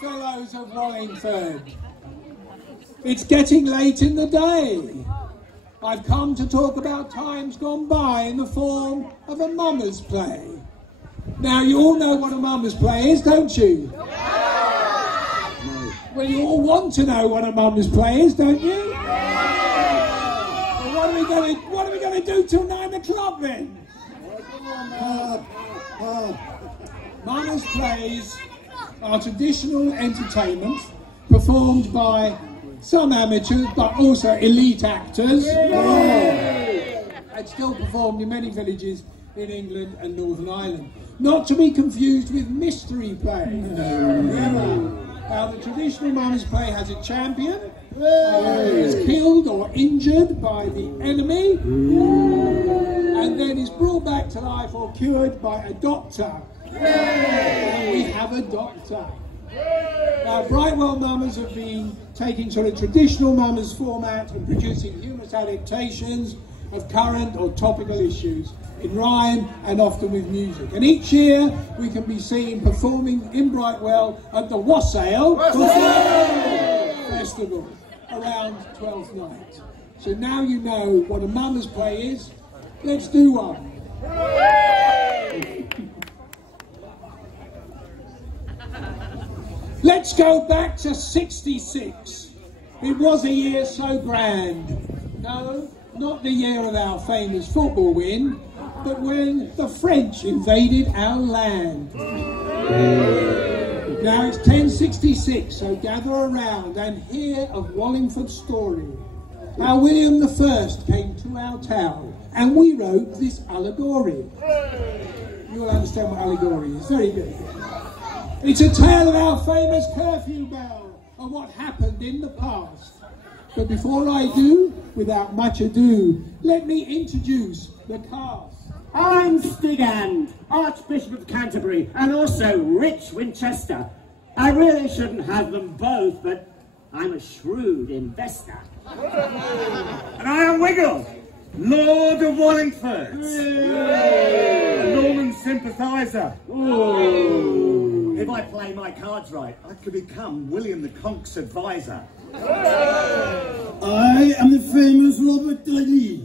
fellows of Wallingford. It's getting late in the day. I've come to talk about times gone by in the form of a mummers play. Now, you all know what a mummers play is, don't you? Well, you all want to know what a mummers play is, don't you? Well, what are we going to do till 9 o'clock then? Mummers plays are traditional entertainment performed by some amateurs but also elite actors. And still performed in many villages in England and Northern Ireland. Not to be confused with mystery play. Now, the traditional mummers play has a champion who is killed or injured by the enemy and then is brought back to life or cured by a doctor. And we have a doctor. Now, Brightwell mummers have been taking sort of traditional mummers format and producing humorous adaptations of current or topical issues in rhyme and often with music. And each year we can be seen performing in Brightwell at the Wassail Festival around 12th night. So now you know what a mummers play is. Let's do one. Let's go back to '66. It was a year so grand. No, not the year of our famous football win, but when the French invaded our land. Now it's 1066, so gather around and hear of Wallingford's story. How William I came to our town and we wrote this allegory. You'll understand what allegory is, very good. It's a tale of our famous curfew bell and what happened in the past. But before I do, without much ado, let me introduce the cast. I'm Stigand, Archbishop of Canterbury, and also Rich Winchester. I really shouldn't have them both, but I'm a shrewd investor. And I am Wiggle, Lord of Wallingford, a Norman sympathiser. If I play my cards right, I could become William the Conk's advisor. I am the famous Robert Daly.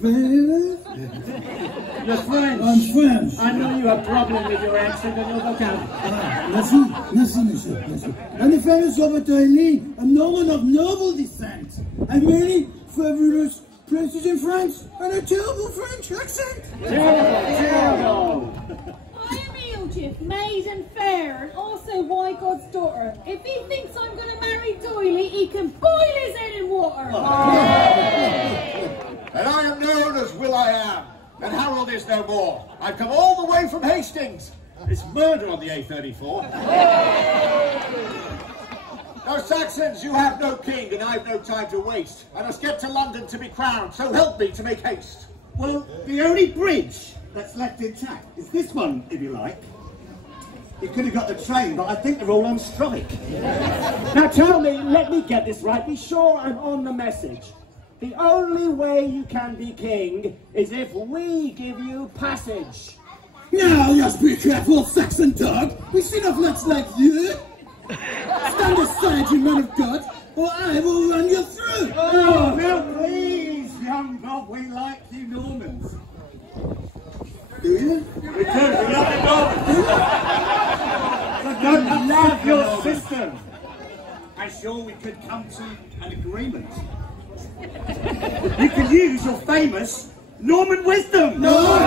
You're French. I'm French. I know you have a problem with your accent and your vocabulary. Merci, monsieur. I'm the famous Robert Daly, a Norman of noble descent. I many fabulous places in France and a terrible French accent. Terrible. I am Ealdriff, maid and fair, and also Why God's daughter. If he thinks I'm going to marry Doily, he can boil his head in water. And I am known as Will I Am, and Harold is no more. I've come all the way from Hastings. It's murder on the A34. Now, Saxons, you have no king, and I've no time to waste. I must get to London to be crowned, so help me to make haste. Well, the only bridge that's left intact is this one, if you like. You could have got the train, but I think they're all on strike. Now tell me, let me get this right, be sure I'm on the message. The only way you can be king is if we give you passage. Now, just be careful, Saxon dog. We see no nuts like you. Stand aside, you man of God, or I will run you through. Oh, now please, young Bob, we like you Normans. Do you? We do, we love you Normans. Don't love your system. I'm sure we could come to an agreement. You can use your famous Norman wisdom. No.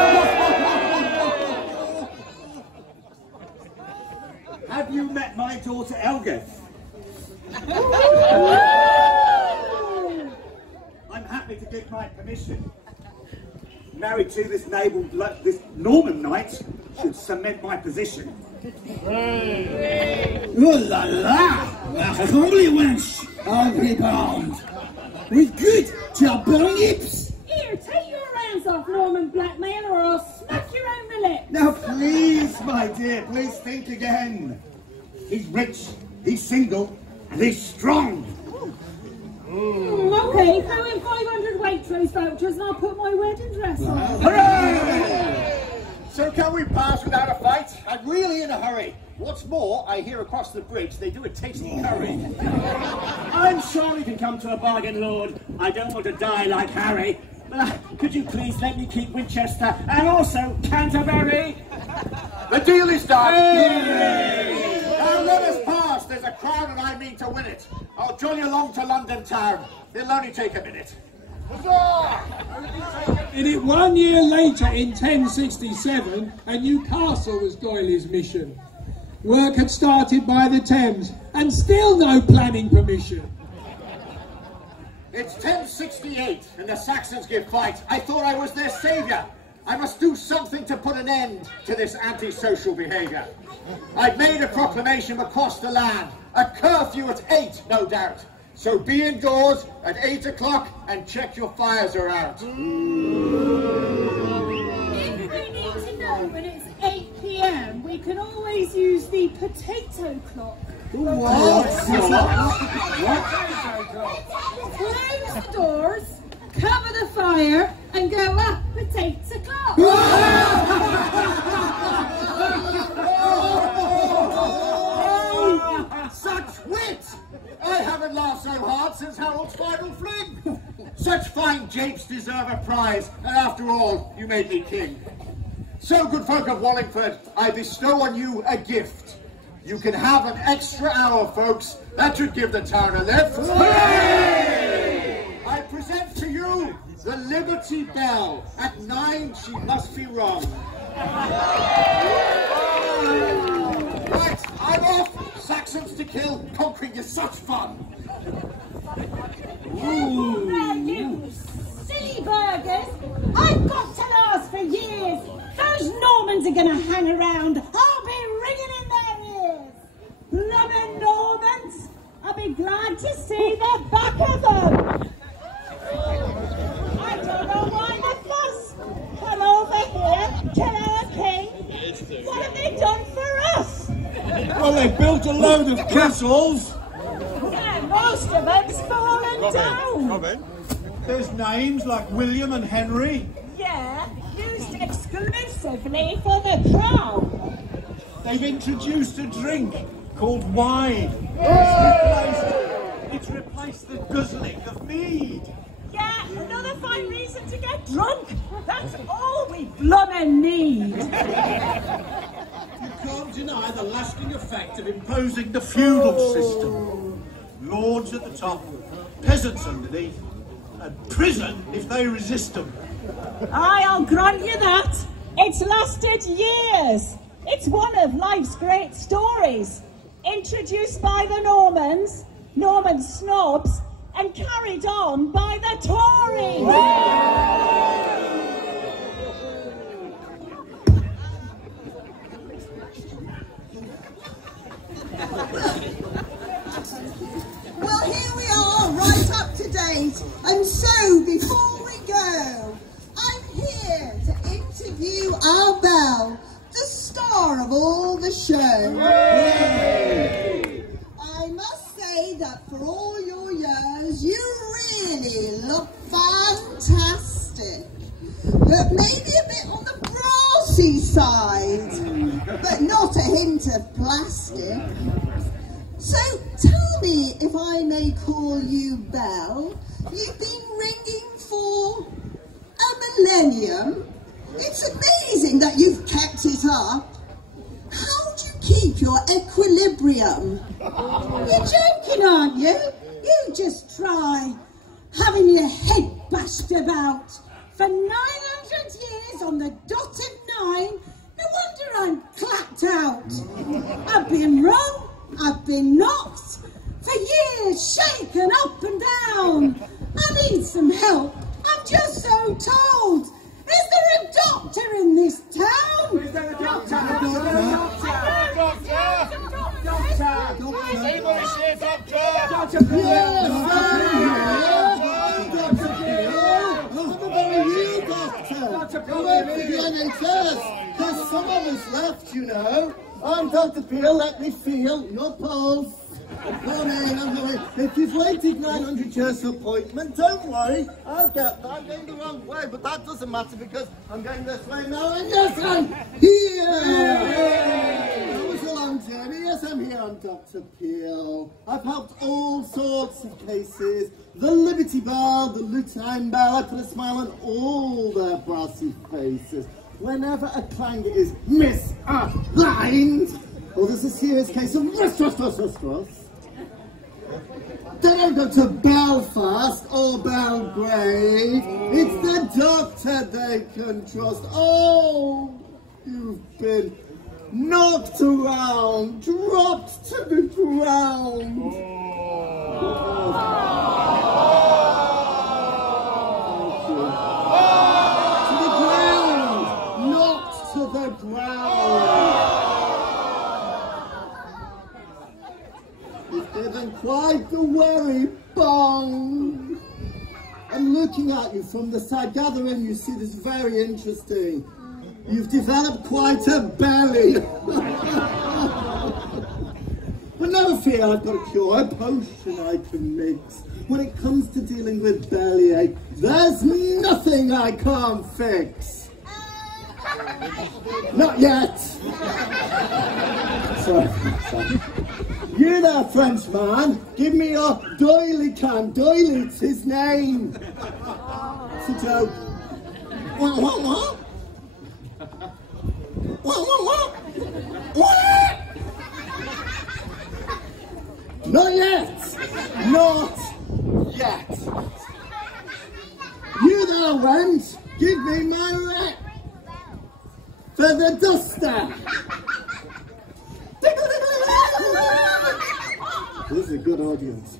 Have you met my daughter Elgith? I'm happy to give my permission. Married to this Norman knight should cement my position. Oh la la! A comely wench, I'll be bound. With good charbon hips. Here, take your hands off, Norman blackmail, or I'll smack you round the lip. Now please, my dear, please think again. He's rich, he's single, and he's strong. Okay, throw in 500 Waitrose vouchers and I'll put my wedding dress on. Hooray! So can we pass without a fight? I'm really in a hurry. What's more, I hear across the bridge they do a tasty curry. I'm sure we can come to a bargain, Lord. I don't want to die like Harry. But could you please let me keep Winchester and also Canterbury? The deal is done. Hey! Now let us pass. There's a crown and I mean to win it. I'll join you along to London town. It'll only take a minute. In it 1 year later, in 1067, a new castle was D'Oyly's mission. Work had started by the Thames, and still no planning permission. It's 1068, and the Saxons give fight. I thought I was their saviour. I must do something to put an end to this antisocial behaviour. I've made a proclamation across the land, a curfew at 8, no doubt. So be indoors at 8 o'clock and check your fires are out. If we need to know when it's 8 p.m, we can always use the potato clock. Close the doors, cover the fire, and go up potato clock. Such wit! I haven't laughed so hard since Harold's final fling. Such fine japes deserve a prize, and after all, you made me king. So, good folk of Wallingford, I bestow on you a gift. You can have an extra hour, folks. That should give the town a lift. Hooray! I present to you the Liberty Bell. At 9, she must be rung. Right, I'm off. Saxons to kill. Conquering is such fun. You silly burgers! I've got to last for years. Those Normans are going to hang around. I'll be ringing in their ears. Blooming Normans! I'll be glad to see the back of them. I don't know why the fuss. Come over here, kill our king. What have they done for us? Well, they built a load of castles. Yeah, most of them's fallen down. There's names like William and Henry. Yeah, used exclusively for the crown. They've introduced a drink called wine. It's replaced the guzzling of mead. Yeah, another fine reason to get drunk. That's all we bloomin' need. You can't deny the lasting effect of imposing the feudal system. Lords at the top, peasants underneath, and prison if they resist them. I'll grant you that. It's lasted years. It's one of life's great stories. Introduced by the Normans, Norman snobs, and carried on by the Tories. Well, here we are, right up to date. And so, before we go, I'm here to interview our Belle, the star of all the show. I must say that for all your years, you really look fantastic. But maybe a bit on the brassy side, but not a hint of plastic. So tell me, if I may call you Belle, you've been ringing for a millennium. It's amazing that you've kept it up. How do you keep your equilibrium? You're joking, aren't you? You just try having your head bashed about for 900 years on the dot of 9. No wonder I'm clapped out. I've been wrong. I've been knocked for years, shaken up and down. I need some help. I'm just so told. Is there a doctor in this town? Is there a doctor? Anybody see a doctor? Doctor Bill! Doctor Bill! The NHS! There's some of us left, you know. I'm Dr. Peel, let me feel your pulse. Come in, I'm going. If you've waited 900 years for appointment, don't worry, I'll get there. I'm going the wrong way, but that doesn't matter because I'm going this way now, and yes, I'm here! That was a long journey. Yes, I'm here, I'm Dr. Peel. I've helped all sorts of cases. The Liberty Bell, the Lutine Bell, I put a smile on all their brassy faces. Whenever a clanger is misaligned, or there's a serious case of rust. They don't go to Belfast or Belgrade. It's the doctor they can trust. Oh, you've been knocked around, dropped to the ground. To the ground, knocked to the ground. You've given quite the worry bong. I'm looking at you from the side. Gather in, you see this is very interesting. You've developed quite a belly. But no fear, I've got a cure, a potion I can mix. When it comes to dealing with bellyache, there's nothing I can't fix. Not yet. Sorry. You there, Frenchman, give me your doily can. Doily's his name. It's a joke. What? Not yet. Not yet. You there, wench, give me my rep for the duster. This is a good audience.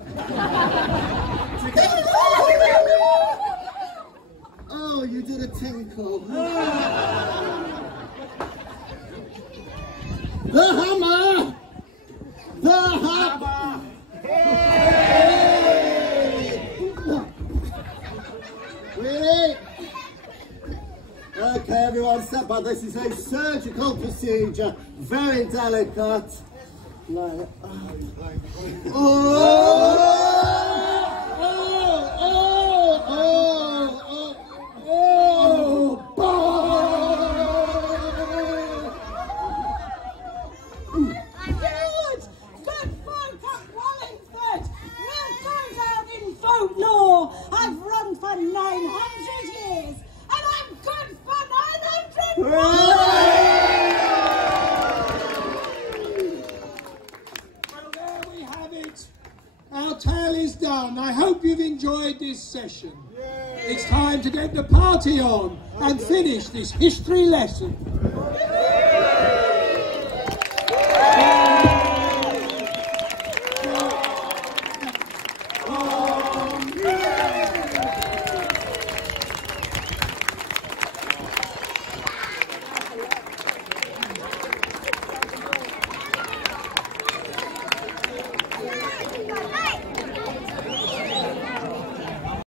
Oh, you did a tinkle. The hammer! The hammer! Hey! Really? Okay, everyone, step by. This is a surgical procedure. Very delicate. Like, Good folk at Wallingford. We'll go down in folklore. I've run for 900 years, and I'm good for 900 more. Our tale is done. I hope you've enjoyed this session. It's time to get the party on and finish this history lesson.